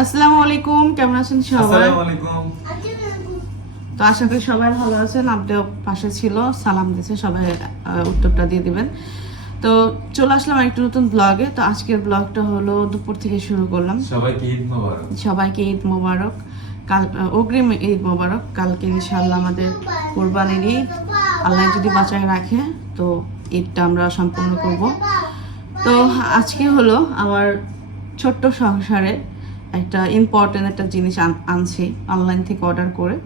আসসালামু আলাইকুম কেমন আছেন সবাই? আসসালামু আলাইকুম তো আশা করি সবাই ভালো আছেন। আপনিও পাশে ছিল সালাম দিছে সবাই উত্তরটা দিয়ে দিবেন। তো চলে আসলাম একটু নতুন ব্লগে তো আজকের ব্লগটা হলো দুপুর থেকে শুরু করলাম। সবাইকে ঈদ মোবারক। সবাইকে ঈদ মোবারক। কাল অগ্রিম ঈদ মোবারক। কালকে ইনশাল্লাহ আমাদের কোরবানির ঈদ। আল্লাহ যদি বাঁচায় রাখে তো ঈদটা আমরা সম্পূর্ণ করব। তো আজকে হলো আমার ছোট্ট সংসারে একটা ইম্পর্টেন্ট একটা জিনিস আনছি অনলাইন থেকে অর্ডার করে।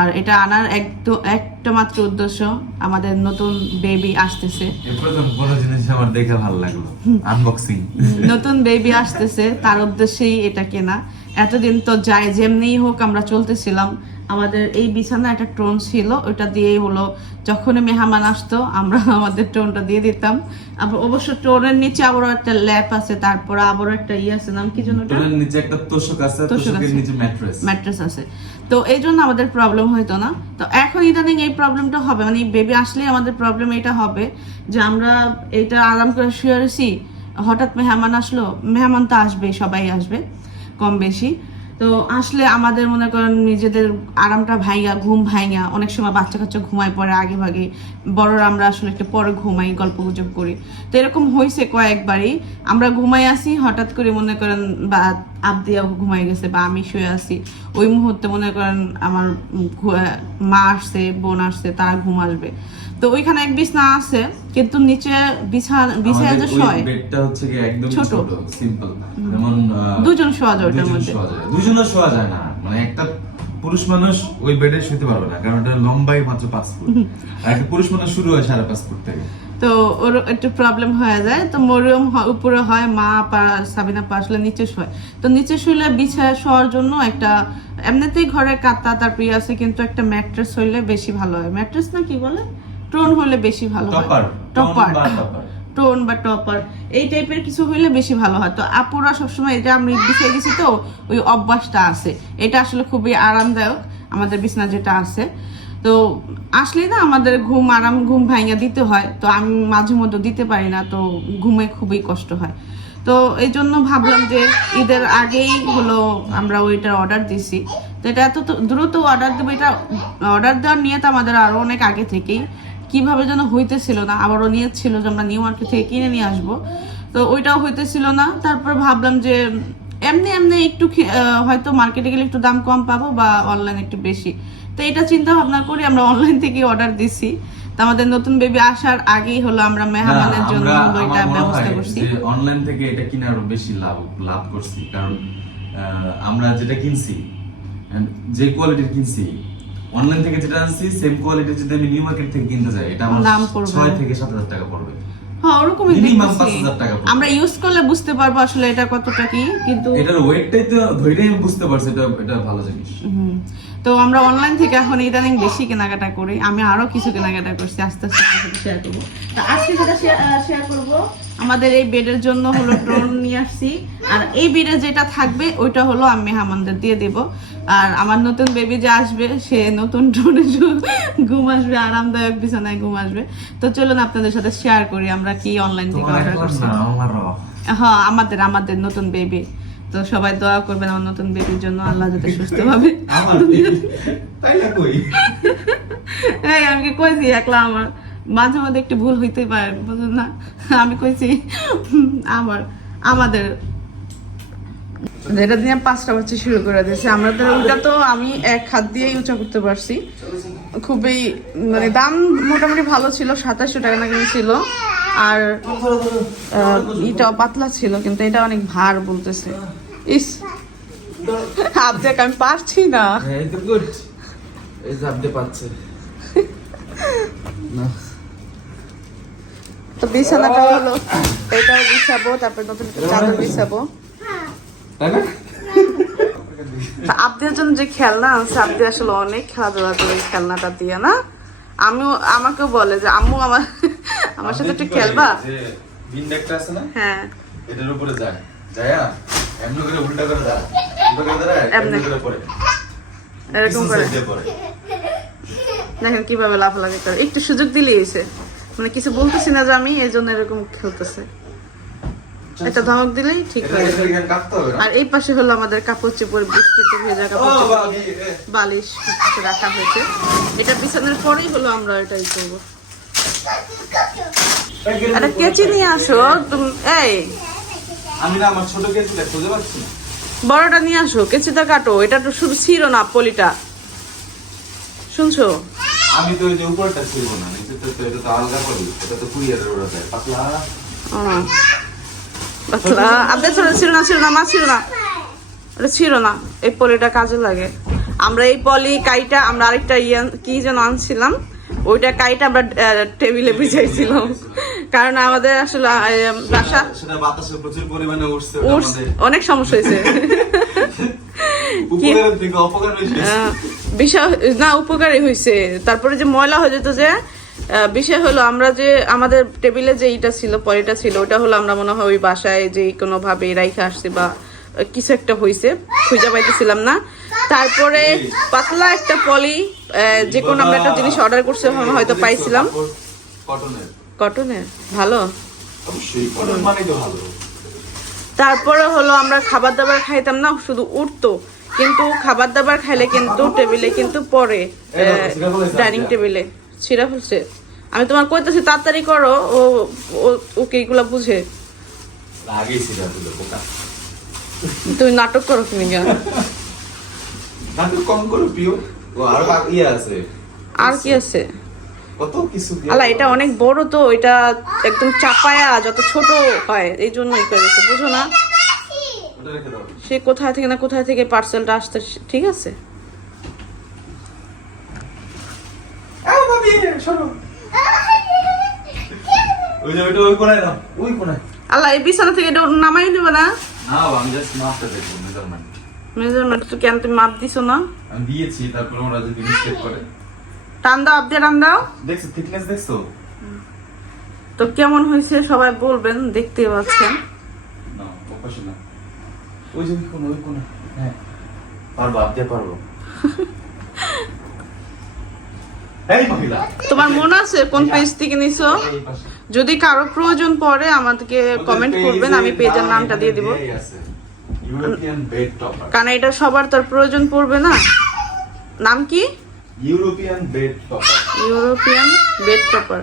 আর এটা আনার একদম একটা মাত্র উদ্দেশ্য আমাদের নতুন বেবি আসতেছে। প্রথম কোন জিনিস আমার দেখে ভালো লাগল। আনবক্সিং নতুন বেবি আসতেছে তার উদ্দেশ্যেই এটা কেনা। এতদিন তো যাই যেমনি হোক আমরা চলতেছিলাম আমাদের এই বিছানা একটা টোন ছিল ওটা দিয়েই হলো যখনই মেহমান আসতো আমরা আমাদের টোনটা দিয়ে দিতাম। আবার অবশ্য টোনের নিচে আবারও একটা ল্যাপ আছে তারপর আবারও একটা ইয়ে আছে নাম কি জন্য টোলের নিচে একটা তোষক আছে তোষকের নিচে ম্যাট্রেস। ম্যাট্রেস আছে। তো এই জন্য আমাদের প্রবলেম হইতো না। তো এখন ইদানিং এই প্রবলেমটা হবে। মানে বেবি আসলেই আমাদের প্রবলেম এটা হবে যে আমরা এটা আরাম করে শুয়ে হঠাৎ মেহমান আসলো মেহমান তো আসবেই সবাই আসবে কম বেশি। তো আসলে আমাদের মনে করেন নিজেদের আরামটা ভাইয়া, ঘুম ভাইয়া, অনেক সময় বাচ্চা কাচ্চা ঘুমায় পড়ে আগে ভাগে বড়রা আমরা আসলে একটু পরে ঘুমাই, গল্প গুজব করি। তো এরকম হয়েছে কয়েকবারই। আমরা ঘুমাই আসি, হঠাৎ করে মনে করেন বা আবদিয়া ঘুমাই গেছে বা আমি শুয়ে আছি। ওই মুহূর্তে মনে করেন আমার মা আসছে, বোন আসছে, তারা ঘুম আসবে। তো ওইখানে এক বিছনা আছে কিন্তু নিচে বিছানা বিছায় যে শয় বেডটা হচ্ছে কি একদম ছোট। সিম্পল যেমন দুজন শোয়া যায় ওটার মধ্যে। দুজনও শোয়া যায় না। মানে একটা পুরুষ মানুষ ওই বেডে শুতে পারবে না কারণ ওটা লম্বাই মাত্র পাঁচ ফুট। আর একটা পুরুষ মানুষ শুরু হয় সাড়ে পাঁচ ফুট থেকে। তো ওর একটু প্রবলেম হয়ে যায়। তো মরিয়ম উপরে হয় মা পা সাবিনা পা আসলে নিচে শোয়। তো নিচে শুলে বিছায় শোয়ার জন্য একটা এমনিতেই ঘরে কাতা তার প্রিয় আছে কিন্তু একটা ম্যাট্রেস হইলে বেশি ভালো হয়। ম্যাট্রেস না কি বলে? টোন হলে বেশি ভালো হয়। টপার টোন বা টপার এই টাইপের কিছু হইলে বেশি ভালো হয়। তো আপুরা সবসময় এটা আমি গেছি তো ওই অভ্যাসটা আছে। এটা আসলে খুবই আরামদায়ক আমাদের বিছনা যেটা আছে। তো আসলে না আমাদের ঘুম আরাম ঘুম ভাঙা দিতে হয়। তো আমি মাঝে মধ্যে দিতে পারি না তো ঘুমে খুবই কষ্ট হয়। তো এই জন্য ভাবলাম যে ঈদের আগেই হলো আমরা ওইটার অর্ডার দিছি। তো এটা এত তো- দ্রুত অর্ডার দেবো এটা অর্ডার দেওয়ার নিয়ে তো আমাদের আরও অনেক আগে থেকেই। কীভাবে যেন হইতেছিল না আবারও নিয়ত ছিল যে আমরা নিউ মার্কেট থেকে কিনে নিয়ে আসব। তো ওইটাও হইতেছিল না। তারপর ভাবলাম যে এমনি এমনি একটু হয়তো মার্কেটে গেলে একটু দাম কম পাবো বা অনলাইন একটু বেশি। তো এটা চিন্তা ভাবনা করি আমরা অনলাইন থেকে অর্ডার দিছি। তো আমাদের নতুন বেবি আসার আগেই হলো আমরা মেহমানের জন্য মনে ব্যবস্থা করছি। অনলাইন থেকে এটা কিনে আরও বেশি লাভ লাভ করছি। কারণ আমরা যেটা কিনছি যে কোয়ালিটির কিনছি অনলাইন থেকে যেটা আনছি সেম কোয়ালিটি যদি আমি নিউ মার্কেট থেকে কিনতে যাই এটা আমার ছয় থেকে সাত হাজার টাকা পড়বে হ্যাঁ ওরকমই Minimum দেখতেছি 5,000 টাকা পড়বে। আমরা ইউজ করলে বুঝতে পারব আসলে এটা কতটা কি কিন্তু এটার ওয়েটটাই তো ধরেই বুঝতে পারছি এটা এটা ভালো জিনিস। তো আমরা অনলাইন থেকে এখন ইদানিং বেশি কেনাকাটা করি। আমি আরও কিছু কেনাকাটা করছি আস্তে আস্তে আপনার শেয়ার করব। তো আজকে যেটা শেয়ার করব আমাদের এই বেডের জন্য হলো ড্রোন নিয়ে আসছি। আর এই বেডে যেটা থাকবে ওইটা হলো আমি মেহমানদের দিয়ে দেব। আর আমার নতুন বেবি যে আসবে সে নতুন ড্রোনে ঘুম আসবে আরামদায়ক বিছানায় ঘুম আসবে। তো চলুন আপনাদের সাথে শেয়ার করি আমরা কি অনলাইন থেকে অর্ডার করছি। হ্যাঁ আমাদের আমাদের নতুন বেবি তো সবাই দোয়া করবেন আমার নতুন বেবির জন্য আল্লাহ যাতে সুস্থভাবে আমার কই? এই আমি কইছি একলা আমার? মাঝে মাঝে একটু ভুল হইতে পারে বুঝুন না? আমি কইছি আমার আমাদের। যেটা দিয়ে পাঁচটা বাচ্চা শুরু করে দিয়েছে। ওইটা তো আমি এক হাত দিয়েই উঁচা করতে পারছি। খুবই মানে দাম মোটামুটি ভালো ছিল সাতাশশো টাকা না ছিল। আর এটাও পাতলা ছিল কিন্তু এটা অনেক ভার বলতেছে। ইস আবদেক আমি পারছি না। এই তো গুড এই জাবতে পাচ্ছে। না। তো বিছানাটা হলো এটাও বিছাবো তারপর নতুন চাদর বিছাবো। আবদের জন্য যে খেলনা আছে আবদি আসলে অনেক খেলাধুলা করে খেলনাটা দিয়ে না? আমিও আমাকেও বলে যে আম্মু আমার আমার সাথে একটু খেলবা? একটা আছে না হ্যাঁ। এটার উপরে যায়। যায়া? এমনি করে উল্টা করে দাঁড়া উল্টা করে দাঁড়া এমনি। এমনি। করে পড়ে এরকম করে। দেখেন কীভাবে লাফালাফি করে। একটু সুযোগ দিলেই এসে মানে কিছু বলতেছি না যে আমি এই জন্য এরকম খেলতেছে। একটা ধমক দিলেই ঠিক হয়ে যাবে। আর এই পাশে হলো আমাদের কাপড় চোপড় বৃষ্টিতে ভেজা কাপড় চোপড়। বালিশ রাখা হয়েছে। এটা বিছানার পরেই হলো আমরা এটাই করব। একটা কেচি নিয়ে আসো তুমি এই। আমি না আমার ছোট খুঁজে পাচ্ছি না। বড়টা নিয়ে আসো কেচিটা কাটো এটা তো শুধু ছিল না পলিটা। শুনছো? আমি তো ওই যে উপরটা ছিল না নিচে তো তো এটা তো আলগা করি এটা তো কুরিয়ারের ওরা দেয় পাতলা। পাতলা। ছিল ছিল না ছিল না মা ছিল না। ওটা ছিল না এই পলিটা কাজে লাগে। আমরা এই পলি কাইটা আমরা আরেকটা ইয়ে কি যেন আনছিলাম? ওইটা কাইটা আমরা টেবিলে বিছাইছিলাম কারণ আমাদের আসলে বাসা অনেক সমস্যা হয়েছে। বিষয় না উপকারী হয়েছে। তারপরে যে ময়লা হয়ে যেত যে বিষয় হলো আমরা যে আমাদের টেবিলে যে ইটা ছিল পলিটা ছিল ওটা হলো আমরা মনে হয় ওই বাসায় যে কোনো ভাবে রাইখে আসছি বা কিছু একটা হয়েছে খুঁজে পাইতেছিলাম না। তারপরে পাতলা একটা পলি যে কোনো আমরা একটা জিনিস অর্ডার করছি হয়তো পাইছিলাম। কটনের ভালো? তারপরে হলো আমরা খাবার দাবার খাইতাম না শুধু উঠতো। কিন্তু খাবার দাবার খাইলে কিন্তু টেবিলে কিন্তু পরে ডাইনিং টেবিলে। ছিঁড়া ফেলছে। আমি তোমার কইতেছি তাড়াতাড়ি করো ও ও- ওকে এগুলা বুঝে আগেই ছিল আসলে পোকা তুমি নাটক করো তুমি কেন? নাটক কম করো প্রিয়। ও আর বাকি ইয়ে আছে। আর কি আছে? কত কিছু আলা এটা অনেক বড় তো এটা একদম চাপায়া যত ছোট হয় এই জন্যই করেছে বুঝো না? সে কোথায় থেকে না কোথায় থেকে পার্সেলটা আসতে ঠিক আছে? আল্লাহ এই বিছানা থেকে নামাই দেবে না? না আমি জাস্ট মাপটা দেখব মেজারমেন্ট মেজারমেন্ট তো কেন তুমি মাপ দিছো না? আমি দিয়েছি তারপর ওরা যদি মিস্টেক করে। টান দাও আপ দিয়ে টান দাও। দেখছ থিকনেস দেখছ? তো কেমন হয়েছে সবাই বলবেন দেখতে পাচ্ছেন। না অপাশে না। ওই যে কোন ওই কোন হ্যাঁ। পারব আপনি পারব। তোমার মনে আছে? কোন পেজ থেকে নিছো? যদি কারও প্রয়োজন পড়ে আমাদেরকে কমেন্ট করবেন আমি পেজের নামটা দিয়ে দিব। কারণ এটা সবার তার প্রয়োজন পড়বে না। নাম কি? European bed topper European bed topper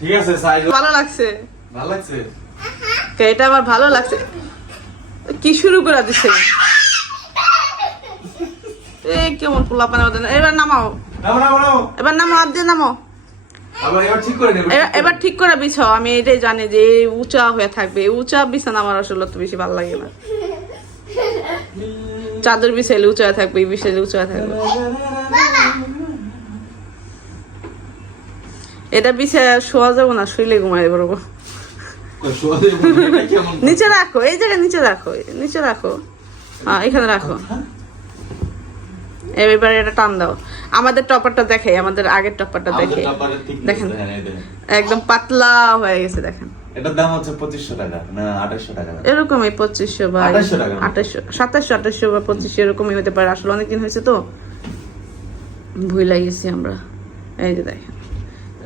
ঠিক আছে সাইজ। ভালো লাগছে? ভালো লাগছে? কে, এটা আমার ভালো লাগছে। কি শুরু করে দিছে? এ কেমন পোলা পানে এবার নামাও। এবার নামাও আপ দিয়ে নামাও এবার ঠিক করে বিছাও। আমি এটাই জানি যে উঁচা হয়ে থাকবে। উঁচা বিছানা আমার আসলে তো বেশি ভালো লাগে না। চাদর বিছাইলে উঁচা থাকবে বিছাইলে উঁচা থাকবে। এটা বিছায় শোয়া যাব না শুইলে ঘুমাই পড়ব নিচে রাখো এই জায়গায় নিচে রাখো নিচে রাখো। হ্যাঁ এখানে রাখো। এবার এটা টান দাও। আমাদের টপারটা দেখাই আমাদের আগের টপারটা দেখে দেখেন একদম পাতলা হয়ে গেছে দেখেন। এটার দাম হচ্ছে পঁচিশশো টাকা না আঠাশশো টাকা। এরকমই পঁচিশশো বা আঠাশশো সাতাশশো আঠাশশো বা পঁচিশশো এরকমই হতে পারে। আসলে অনেকদিন হয়েছে তো। ভুল গেছি আমরা। এই যে দেখেন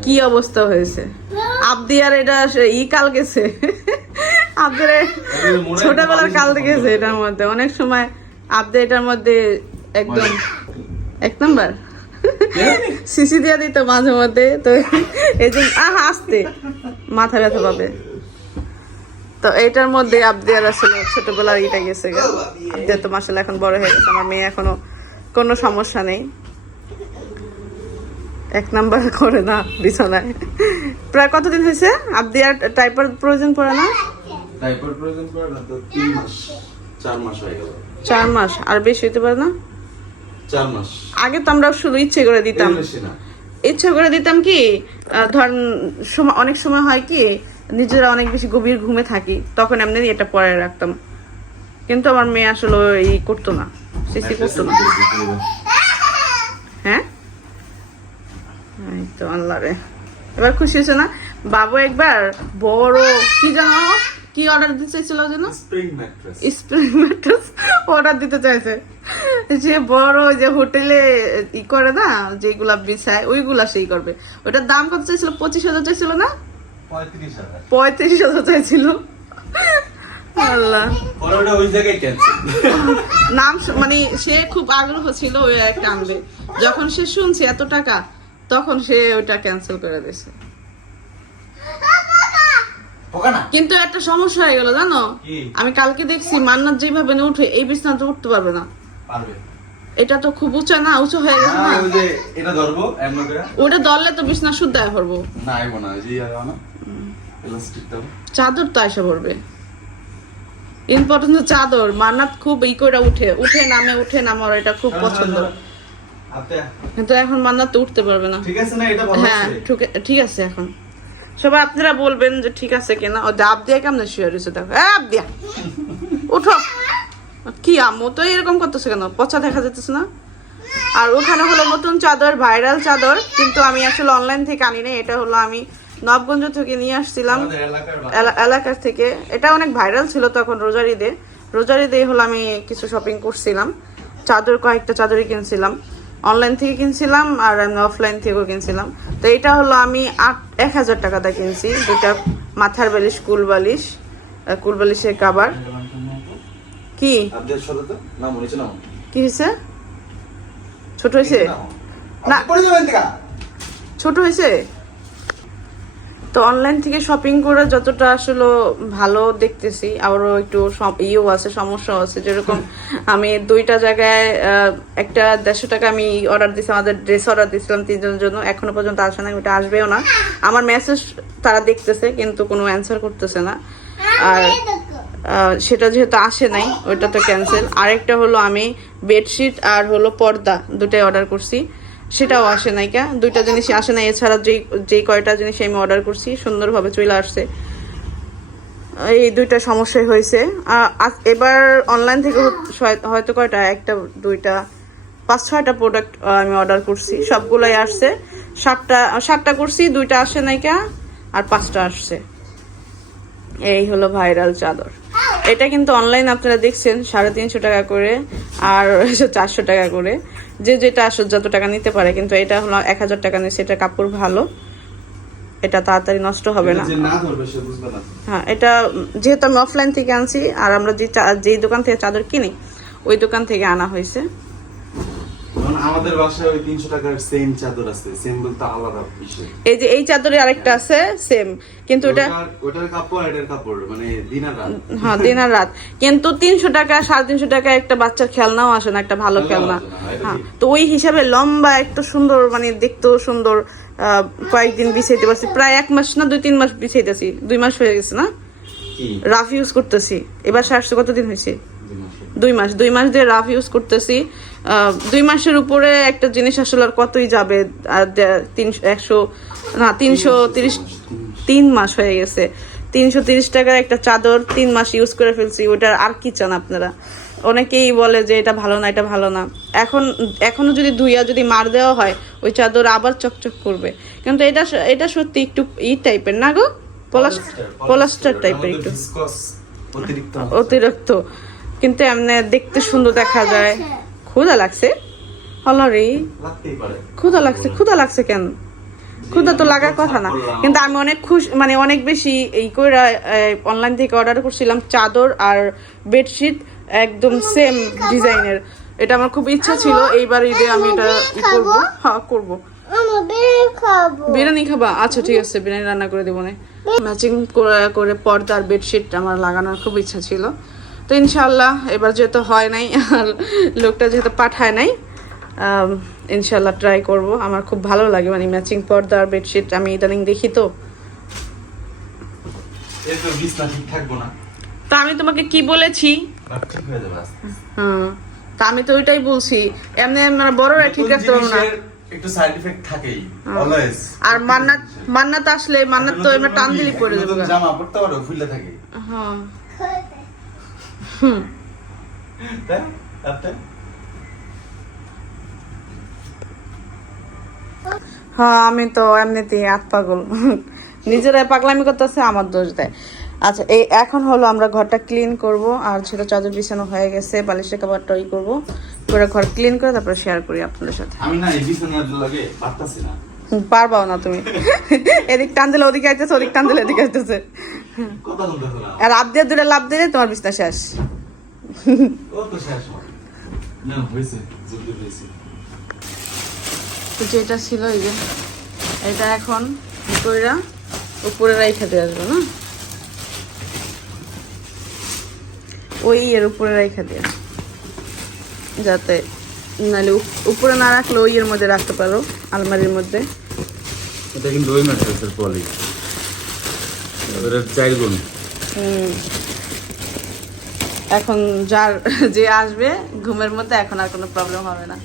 কি অবস্থা হয়েছে। আবদি আর এটা ই কাল গেছে। আবদের ছোটবেলার কাল গেছে এটার মধ্যে। অনেক সময় আবদে এটার মধ্যে একদম। এক নাম্বার। সিসি দিয়া দিত মাঝে মধ্যে তো এই যে আহা আসতে। মাথা ব্যথা পাবে। তো এটার মধ্যে আবদিয়ার আসলে ছোটবেলার ইটা গেছে গা। আবদিয়ার তো মাসাল এখন বড় হয়ে গেছে আমার মেয়ে এখনও কোনো সমস্যা নেই। এক নাম্বার করে না বিছানায়। প্রায় কতদিন হয়েছে? আবদিয়ার টাইপার প্রয়োজন পড়ে না? ডাইপার প্রয়োজন পড়ে না তো তিন মাস চার মাস হয়ে গেল। চার মাস আর বেশি হতে পারে না? চার মাস। আগে তো আমরা শুধু ইচ্ছে করে দিতাম। ইচ্ছা করে দিতাম কি ধরেন অনেক সময় হয় কি নিজেরা অনেক বেশি গভীর ঘুমে থাকি তখন এমনি এটা পরে রাখতাম। কিন্তু আমার মেয়ে আসলে এই করতো না সিসি করতো না। হ্যাঁ? এই তো আল্লাহ রে। এবার খুশি হয়েছে না? বাবু একবার বড় কি জানো কি অর্ডার দিতে চাইছিল যেন? Spring mattress spring mattress order দিতে চাইছে। যে বড় যে হোটেলে ই করে না যেগুলা বিছায় ওইগুলা সেই করবে। ওটার দাম কত চাইছিল? পঁচিশ হাজার চাইছিল না? পঁয়ত্রিশ হাজার। চাইছিল। আল্লাহ। নাম মানে সে খুব আগ্রহ ছিল ওই একটা আনবে। যখন সে শুনছে এত টাকা তখন সে ওটা ক্যান্সেল করে দিয়েছে। কিন্তু একটা সমস্যা হয়ে গেল জানো? আমি কালকে দেখছি মান্নাত যেভাবে উঠে এই বিছানাতে উঠতে পারবে না। পারবে। এটা তো খুব উঁচা না উঁচু হয়ে গেছে না? ওই যে এটা ধরবো এমন করে। ওটা ধরলে তো বিছনা শুদ্ধ হয়ে পড়ব। না আইবো না জি আর না। এলাস্টিক দাও। চাদর তো এসে পড়বে। ইম্পর্টেন্ট চাদর মান্নাত খুব ই করে উঠে উঠে নামে উঠে নামে ওর এটা খুব পছন্দ। কিন্তু এখন মান্নাত তো উঠতে পারবে না। ঠিক আছে না এটা ভালো হ্যাঁ আছে। ঠিক- আছে এখন। সবাই আপনারা বলবেন যে ঠিক আছে কিনা। ও ডাব দিয়ে কেমন শুয়ে রয়েছে দেখো। ডাব দিয়া। কি আম্মু? তো এরকম করতেছে কেন? পচা দেখা যাচ্ছে না? আর ওখানে হলো নতুন চাদর ভাইরাল চাদর কিন্তু আমি আসলে অনলাইন থেকে আনি নাই। এটা হলো আমি নবগঞ্জ থেকে নিয়ে আসছিলাম। এলাকার এলা- এলাকার থেকে। এটা অনেক ভাইরাল ছিল তখন রোজার ঈদে রোজার ঈদে হলো আমি কিছু শপিং করছিলাম। চাদর কয়েকটা চাদরই কিনছিলাম। অনলাইন থেকে কিনছিলাম আর আমি অফলাইন থেকেও কিনছিলাম। তো এটা হলো আমি আট এক হাজার টাকাটা কিনছি। দুটা মাথার বালিশ কুল বালিশ কুল বালিশের কাবার কি? আপনাদের সাথে তো? নাম নিচে নাম। কি হয়েছে? ছোট হয়েছে? না। পড়ে যাবেন ছোট হয়েছে? তো অনলাইন থেকে শপিং করে যতটা আসলে ভালো দেখতেছি আবারও একটু ইয়েও আছে সমস্যাও আছে। যেরকম আমি দুইটা জায়গায় একটা দেড়শো টাকা আমি অর্ডার দিয়েছি আমাদের ড্রেস অর্ডার দিয়েছিলাম তিনজনের জন্য। এখনও পর্যন্ত আসে না ওটা আসবেও না। আমার মেসেজ তারা দেখতেছে কিন্তু কোনো অ্যান্সার করতেছে না। আর সেটা যেহেতু আসে নাই, ওইটা তো ক্যান্সেল আরেকটা হলো আমি বেডশিট আর হলো পর্দা দুটাই অর্ডার করছি। সেটাও আসে নাই কা? দুইটা জিনিসই আসে নাই, এছাড়া যেই যেই কয়টা জিনিস আমি অর্ডার করছি, সুন্দরভাবে চলে আসছে। এই দুইটা সমস্যাই হয়েছে। এবার অনলাইন থেকে হয়তো কয়টা? একটা, দুইটা, পাঁচ, ছয়টা প্রোডাক্ট আমি অর্ডার করছি। সবগুলোই আসছে। সাতটা সাতটা করছি, দুইটা আসে নাই কা? আর পাঁচটা আসছে। এই হলো ভাইরাল চাদর। এটা কিন্তু অনলাইন আপনারা দেখছেন সাড়ে তিনশো টাকা করে আর চারশো টাকা করে। যে যেটা আসল যত টাকা নিতে পারে কিন্তু এটা হলো এক হাজার টাকা নিয়ে সেটা কাপড় ভালো। এটা তাড়াতাড়ি নষ্ট হবে না। হ্যাঁ এটা যেহেতু আমি অফলাইন থেকে আনছি আর আমরা যে যেই দোকান থেকে চাদর কিনি ওই দোকান থেকে আনা হয়েছে। আমাদের বাসায় ওই তিনশো টাকার সেম চাদর আছে সেম বলতে আলাদা বিষয়। এই যে এই চাদরে আরেকটা আছে সেম কিন্তু এটা ওটার- কাপড় এটার কাপড় মানে দিন আর রাত। হ্যাঁ দিন আর রাত। কিন্তু তিনশো টাকা সাড়ে তিনশো টাকা একটা বাচ্চার খেলনাও আসে না একটা ভালো খেলনা। হ্যাঁ তো ওই হিসাবে লম্বা একটু সুন্দর মানে দেখতেও সুন্দর কয়েকদিন বিছাইতে পারছি। প্রায় এক মাস না দুই তিন মাস বিছাইতেছি। দুই মাস হয়ে গেছে না? রাফ ইউজ করতেছি। এবার আসছে কতদিন হয়েছে? দুই মাস দুই মাস দিয়ে রাফ ইউজ করতেছি। দুই মাসের উপরে একটা জিনিস আসলে আর কতই যাবে? আর তিনশো একশো না তিনশো তিরিশ তিন মাস হয়ে গেছে। তিনশো তিরিশ টাকার একটা চাদর তিন মাস ইউজ করে ফেলছি ওটার আর কি চান আপনারা? অনেকেই বলে যে এটা ভালো না এটা ভালো না। এখন এখনও যদি ধুইয়া যদি মার দেওয়া হয় ওই চাদর আবার চকচক করবে। কিন্তু এটা এটা সত্যি একটু ই টাইপের না গো? পলাস্টার টাইপের একটু। অতিরিক্ত। কিন্তু এমনি দেখতে সুন্দর দেখা যায়। ক্ষুধা লাগছে? হলরি লাগতেই ক্ষুধা লাগছে ক্ষুধা লাগছে কেন? ক্ষুধা তো লাগার কথা না। কিন্তু আমি অনেক খুশি মানে অনেক বেশি এই করে অনলাইন থেকে অর্ডার করছিলাম চাদর আর বেডশিট একদম সেম ডিজাইনের এটা আমার খুব ইচ্ছা ছিল এইবার ঈদে আমি এটা ই করব। হ্যাঁ করব। আমি খাব। বিরিয়ানি খাবা? আচ্ছা ঠিক আছে বিরিয়ানি রান্না করে দেবো না। ম্যাচিং করে পর্দা আর বেডশিট আমার লাগানোর খুব ইচ্ছা ছিল। তো ইনশাল্লাহ এবার যেহেতু হয় নাই আর লোকটা যেহেতু পাঠায় নাই আম, ইনশাল্লাহ ট্রাই করব। আমার খুব ভালো লাগে মানে ম্যাচিং পর্দা আর বেডশিট আমি ইদানিং দেখি তো। তো বিছনা ঠিক থাকব না। তা আমি তোমাকে কি বলেছি? হয়ে তা আমি তো ওইটাই বলছি। এমনি মানে বড়রা ঠিক রাখতে পারব না। একটু সাইড এফেক্ট থাকেই অলওয়েজ আর মান্নাত মান্নাত আসলে মান্নাত তো এমনি টান দিলি পড়ে যাবে। জামা পড়তে পারো ফুললে থাকে। হ্যাঁ। তাই? তাতে? হ্যাঁ আমি তো এমনিতেই আত পাগল। নিজেরাই পাগলামি করতেছে আমার দোষ দেয়। আচ্ছা এই এখন হলো আমরা ঘরটা ক্লিন করব আর ছোট চাদর বিছানো হয়ে গেছে বালিশের কাবারটা ই করব। করে ঘর ক্লিন করে তারপরে শেয়ার করি আপনাদের সাথে। আমি না এই বিছানার লাগে পারতাছি না। পারবাও না তুমি। এদিক টান দিলে ওদিকে আইতেছে ওদিক টান দিলে এদিকে না। আর লাভ দিয়ে দূরে লাভ দিলে তোমার বিছনা শেষ। যেটা ছিল এই যে এটা এখন কইরা উপরে রাইখা দিয়ে আসব না? ওই এর উপরে রাইখা দিয়ে। যাতে নাহলে উপ- উপরে না রাখলে ওই এর মধ্যে রাখতে পারো আলমারির মধ্যে। এটা কিন্তু ওই ম্যাট্রেসের পলি। চার গুণ হুম। এখন যার যে আসবে ঘুমের মধ্যে এখন আর কোনো প্রবলেম হবে না।